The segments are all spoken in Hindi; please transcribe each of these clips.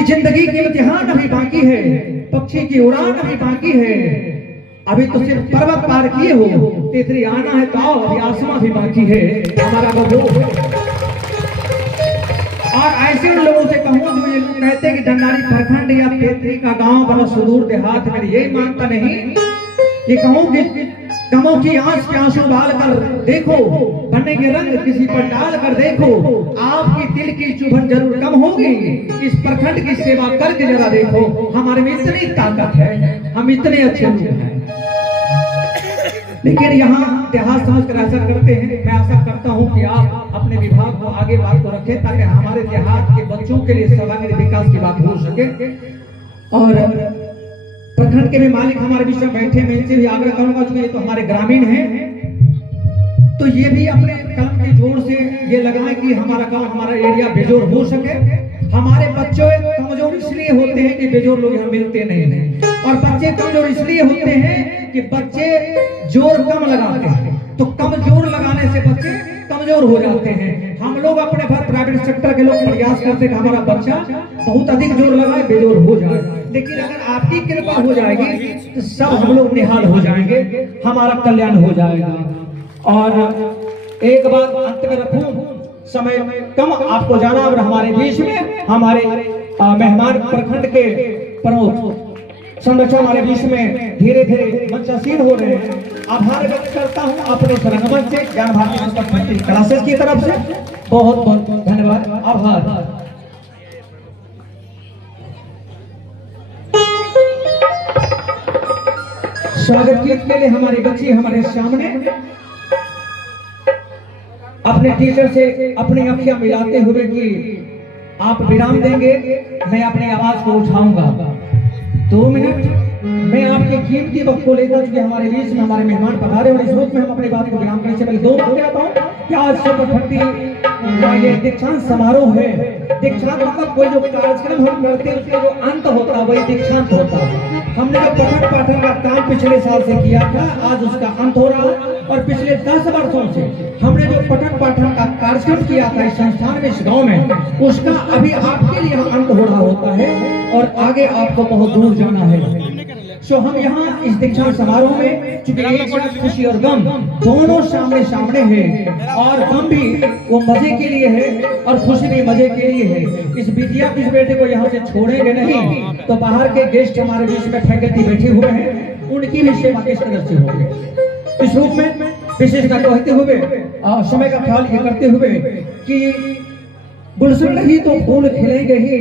कि जिंदगी की इम्तिहान अभी बाकी है, पक्षी की उड़ान अभी बाकी है। अभी तो सिर्फ पर्वत पार किए हो, तीसरी आना है तो आओ, अभी आसमां भी बाकी है हमारा बबू। और ऐसे उन लोगों से कहूँ जो ये लोग कहते हैं कि डंडारी प्रखंड या तेतरी का गांव बड़ा सुदूर देहात में, यही मानता नहीं। ये कहूँ कि गमों की आंच के आंसू डाल कर देखो, बनने के रंग किसी पर डाल कर देखो, आपकी दिल की चुभन जरूर कम होगी। इस प्रखंड की सेवा करके जरा देखो, हमारे में इतनी ताकत है, हम इतने अच्छे लोग हैं। लेकिन यहाँ देहात समझ कर ऐसा करते हैं। मैं आशा करता हूँ कि आप अपने विभाग को आगे बात को रखें ताकि हमारे देहात के बच्चों के लिए सर्वांगीण विकास की बात हो सके। और प्रखंड के भी मालिक हमारे बीच में बैठे, मैं इनसे भी आग्रह करूंगा कि ये तो हमारे ग्रामीण हैं, तो ये भी अपने कलम के जोर से ये लगाएं कि हमारा गांव, हमारा एरिया बेजोर हो सके। हमारे बच्चे कमजोर इसलिए होते हैं कि बेजोर लोग यहाँ मिलते नहीं हैं, और बच्चे कमजोर इसलिए होते हैं कि बच्चे जोर कम लगाते हैं। तो कम जोर लगाने से बच्चे कमजोर हो जाते हैं। हम लोग अपने प्राइवेट सेक्टर के लोग प्रयास करते हैं कि हमारा बच्चा बहुत अधिक जोर लगाए, बेजोर हो जाए। लेकिन अगर आपकी कृपा हो जाएगी तो सब हम लोग निहाल हो जाएंगे, हमारा कल्याण हो जाएगा। और एक बात अंत में रखूं, समय कम, आपको जाना और हमारे बीच में हमारे मेहमान प्रखंड के प्रमुख संरक्षक हमारे बीच में धीरे धीरे मंचासीन हो रहे हैं। आभार व्यक्त करता हूं अपने रंगमंच से, ज्ञान भारती क्लासेस की तरफ से बहुत बहुत धन्यवाद, आभार। स्वागत के लिए हमारी बच्ची हमारे सामने अपने टीचर से अपनी अखियां मिलाते हुए कि आप विराम देंगे, मैं अपनी आवाज को उठाऊंगा। 2 मिनट मैं आपके कीमती वक्त को लेकर के हमारे बीच में हमारे मेहमान पधारे, और इस रूप में हम अपनी बात को विराम करने से पहले 2 बात कहता हूँ कि आज सुपर का ये दीक्षांत समारोह है। दीक्षांत मतलब कोई जो कार्यक्रम हम करते हैं उसका जो अंत होता है वही दीक्षांत होता है। हमने जो पठन पाठन का काम पिछले साल से किया था, आज उसका अंत हो रहा है। और पिछले 10 वर्षों से हमने जो पठन पाठन का कार्यक्रम किया था इस संस्थान में, इस गांव में, उसका अभी आपके लिए अंत हो रहा होता है और आगे आपको बहुत दूर जाना है। सो हम यहाँ इस दीक्षांत समारोह में चूंकि एक साथ खुशी और गम दोनों सामने सामने है, और गम भी वो मजे के लिए है और खुशी भी मजे के लिए है। इस बिटिया इस बेटे को यहाँ से छोड़ेंगे नहीं, तो बाहर के गेस्ट हमारे बीच में फैकल्टी बैठे हुए हैं, उनकी भी सेवा किस तरह से होगी। इस रूप में विशेषता कहते हुए समय का ख्याल ये करते हुए कि गुलशन रही तो फूल खिलेंगे ही,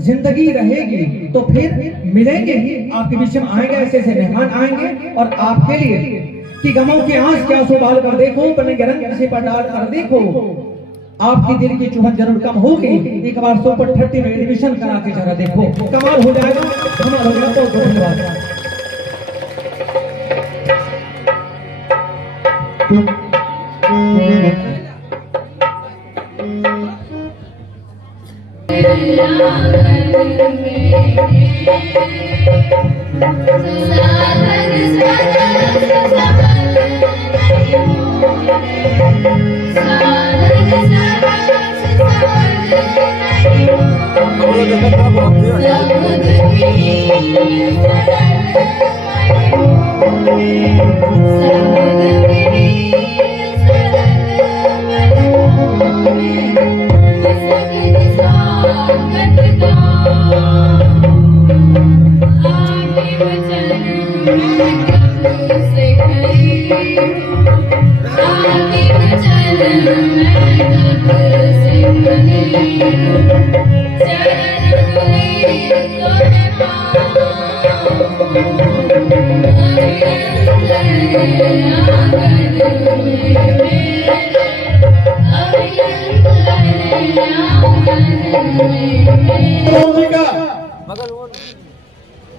जिंदगी रहेगी तो फिर मिलेंगे ही, आपके बीच में आएंगे, ऐसे ऐसे मेहमान आएंगे और आपके लिए कि गमों के आंच के आंसू डाल कर देखो, बने के रंग किसी पर डाल कर देखो, आपकी दिल की चुभन जरूर कम होगी। एक बार सुपर 30 में एडमिशन करा के जरा देखो, कमाल हो जाएगा, कमाल हो जाएगा। तो धन्यवाद।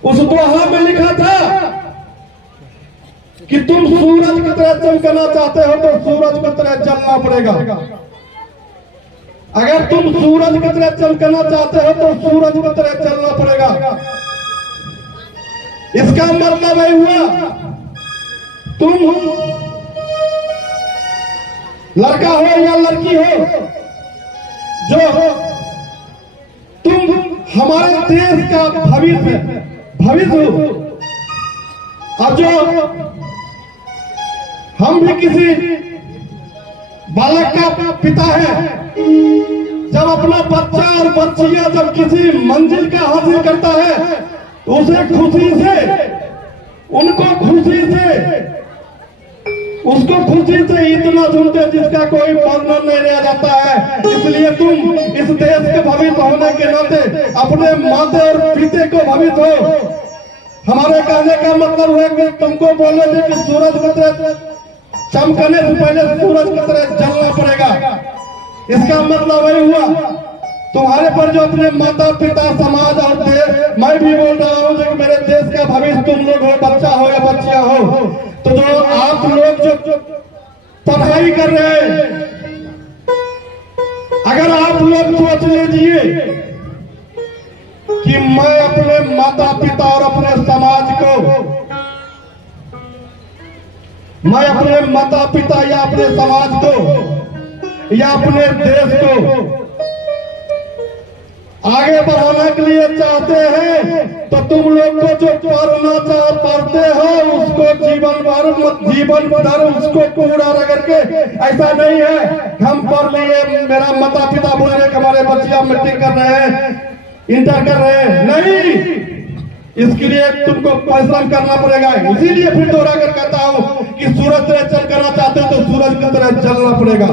उस दोहा में लिखा था कि तुम सूरज की तरह चमकना चाहते हो तो सूरज की तरह जलना पड़ेगा। अगर तुम सूरज की तरह चमकना चाहते हो तो सूरज की तरह चलना पड़ेगा। इसका मतलब है हुआ तुम लड़का हो या लड़की हो, जो हो तुम हमारे देश का भविष्य और जो हम भी किसी बालक का पिता है, जब अपना बच्चा और बच्चियां जब किसी मंजिल का हासिल करता है तो उसे खुशी से, उनको खुशी से, उसको खुशी से इतना सुनते जिसका कोई वर्णन नहीं रह जाता है। इसलिए तुम इस देश के भविष्य होने के नाते अपने माता और पिता को भविष्य हो। हमारे कहने का मतलब है कि तुमको बोले थे कि सूरज की तरह चमकने से पहले सूरज की तरह जलना पड़ेगा। इसका मतलब वही हुआ तुम्हारे पर जो अपने माता पिता समाज और देश, मैं भी बोल रहा हूँ कि मेरे देश का भविष्य तुम लोग हो, बच्चा हो या बच्चियां हो। तो जो आप लोग जो पढ़ाई कर रहे हैं, अगर आप लोग सोच लीजिए कि मैं अपने माता पिता और अपने समाज को, मैं अपने माता पिता या अपने समाज को या अपने देश को आगे बढ़ाने के लिए चाहते हैं, तो तुम लोग को जो पढ़ते हो उसको जीवन भर उसको पूरा रगड़ के, ऐसा नहीं है हम पढ़ लिए, मेरा माता पिता बोल रहे हमारे बच्चियां मैट्रिक कर रहे हैं, इंटर कर रहे हैं, नहीं, इसके लिए तुमको परिश्रम करना पड़ेगा। इसीलिए फिर दोहरा कर कहता हूं कि सूरज तरह चल करना चाहते हो तो सूरज की तरह चलना पड़ेगा।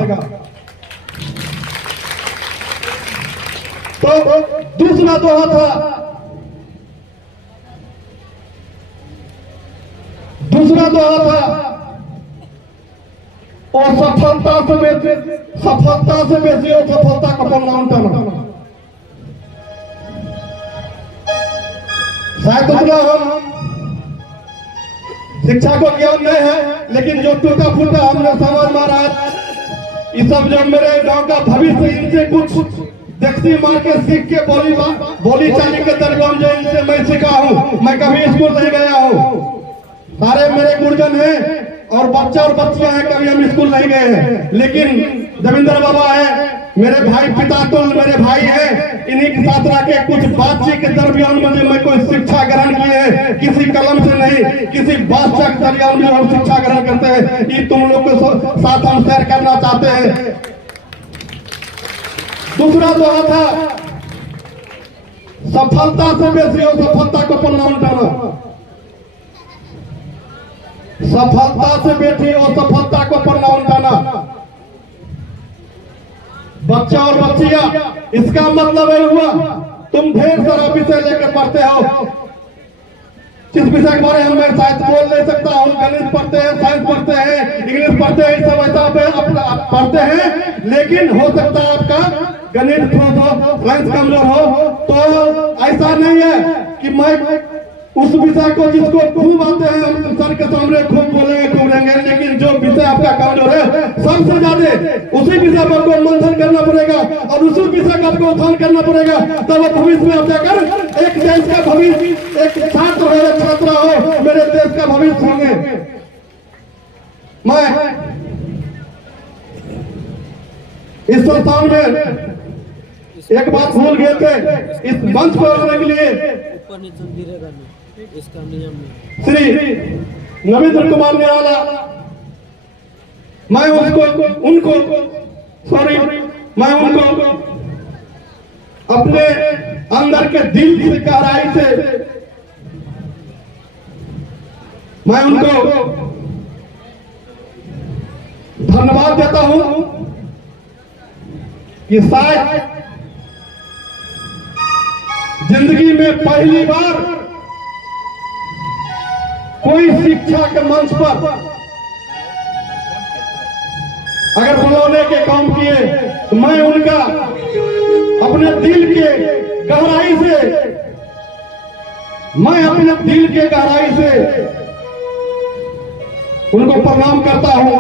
तो दूसरा दोहा था, और सफलता से बेसी और सफलता का पन्ना उठाना। शायद उतना हम शिक्षा को ज्ञान नहीं है, लेकिन जो टूटा फूटा हमने समझ मारा है, ये सब जो मेरे गांव का भविष्य, इनसे कुछ देखती मार के सीख के बोली चाली के दरगाम जो इनसे मैं सीखा हूँ। मैं कभी स्कूल नहीं गया हूँ, सारे मेरे गुरुजन हैं और बच्चा और बच्चियां हैं, कभी हम स्कूल नहीं गए हैं। लेकिन देवेंद्र बाबा है, मेरे भाई पिता तो मेरे भाई हैं, इन्हीं के साथ रह के कुछ बातचीत के दरमियान में मैं कोई शिक्षा ग्रहण किए हैं, किसी कलम से नहीं, किसी बातचीत के दरमियान में हम शिक्षा ग्रहण करते हैं। ये तुम लोग के साथ हम शेयर करना चाहते हैं। दूसरा दोहा था, सफलता से बेसी और सफलता को पन्ना उठाना। सफलता से बेटी और सफलता को पन्ना उठाना। बच्चा और बच्चियां, इसका मतलब ये हुआ तुम ढेर सारा विषय लेकर पढ़ते हो। जिस विषय के बारे में मैं शायद बोल नहीं सकता हूँ, गणित पढ़ते हैं, साइंस पढ़ते हैं, इंग्लिश पढ़ते हैं, सब ऐसा पढ़ते हैं, लेकिन हो सकता है आपका गणित हो, साइंस कमजोर हो। तो ऐसा नहीं है कि मैं उस विषय को जिसको खूब आते हैं हम सर के सामने खूब बोलेंगे, खूब रहेंगे, लेकिन जो विषय आपका कमजोर है सबसे ज्यादा उसी विषय पर आपको मंथन करना पड़ेगा और उसी विषय का आपको उत्थान करना पड़ेगा। तब भविष्य में आप जाकर एक देश का भविष्य, एक छात्र हो या छात्रा हो, मेरे देश का भविष्य होंगे। मैं इस संस्थान में एक बात भूल गए थे, इस मंच पर आने के लिए इसका नियम श्री नवीन्द्र कुमार निराला, मैं उनको अपने अंदर के दिल से गहराई से मैं उनको धन्यवाद देता हूं कि शायद जिंदगी में पहली बार कोई शिक्षा के मंच पर अगर बुलाने के काम किए तो मैं उनका अपने दिल के गहराई से, मैं अपने दिल के गहराई से उनको प्रणाम करता हूं।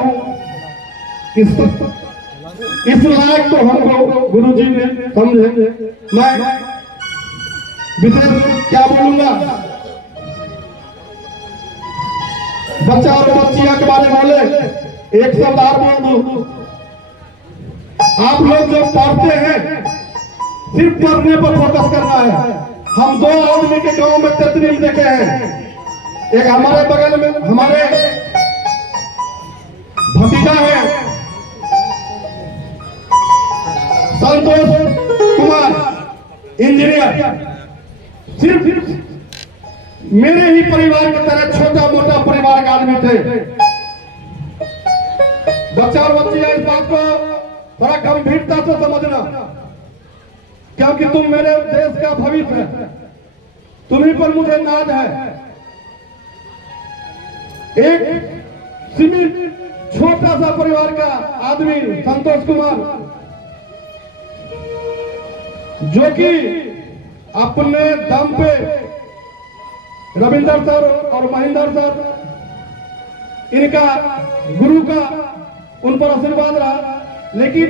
इस लायक तो हमको गुरुजी ने समझे। मैं विशेष क्या बोलूंगा, बच्चा और बच्चियां के बारे में बोले, एक शब्द और बोल दूं, आप लोग जो पढ़ते हैं सिर्फ पढ़ने पर फोकस करना है। हम दो आदमी के गांव में तस्वीर देखे हैं, एक हमारे बगल में हमारे भतीजा है संतोष कुमार इंजीनियर, सिर्फ मेरे ही परिवार की तरह छोटा मोटा परिवार का आदमी थे। बच्चा और बच्चियां इस बात को थोड़ा गंभीरता से समझना, क्योंकि तुम मेरे देश का भविष्य है, तुम्हीं पर मुझे नाज है। एक सीमित छोटा सा परिवार का आदमी संतोष कुमार, जो कि अपने दम पे रविंदर सर और महेंद्र सर, इनका गुरु का उन पर आशीर्वाद रहा, लेकिन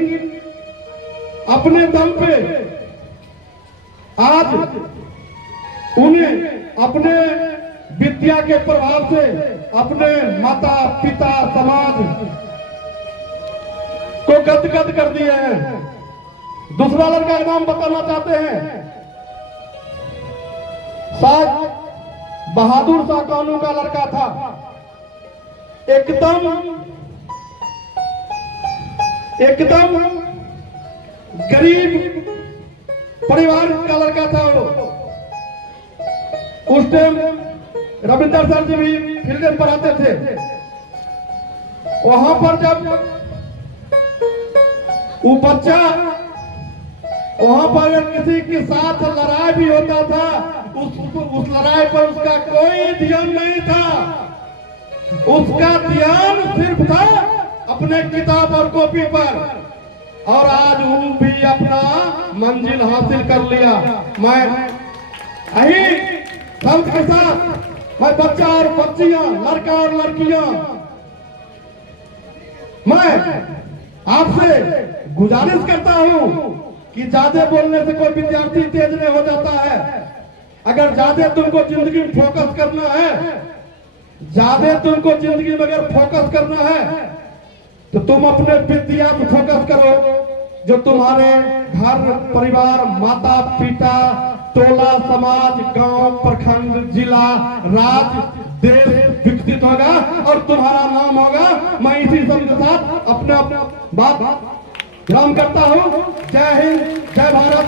अपने दम पे आज उन्हें अपने विद्या के प्रभाव से अपने माता पिता समाज को गदगद कर दिए हैं। दूसरा लड़का का नाम बताना चाहते हैं, शायद बहादुर शाह कानू का लड़का था, एकदम गरीब परिवार का लड़का था वो। उस टाइम रविंदर सर जी भी फील्ड में पढ़ाते थे। वहां पर जब वो बच्चा वहां पर किसी के साथ लड़ाई भी होता था, उस लड़ाई पर उसका कोई ध्यान नहीं था। उसका ध्यान सिर्फ था अपने किताब और कॉपी पर, और आज वो भी अपना मंजिल हासिल कर लिया। मैं यही सब के साथ, मैं बच्चा और बच्चियां, लड़का और लड़कियां, मैं आपसे गुजारिश करता हूं कि ज्यादा बोलने से कोई विद्यार्थी तेज नहीं हो जाता है। अगर ज्यादा तुमको जिंदगी में फोकस करना है, ज्यादा तुमको जिंदगी में अगर फोकस करना है, तो तुम अपने विद्या पर फोकस करो। जो तुम्हारे घर परिवार, माता पिता, टोला, समाज, गांव, प्रखंड, जिला, राज्य, देश विकसित होगा और तुम्हारा नाम होगा। मैं इसी सब के साथ अपना बात विराम करता हूं। जय हिंद, जय भारत।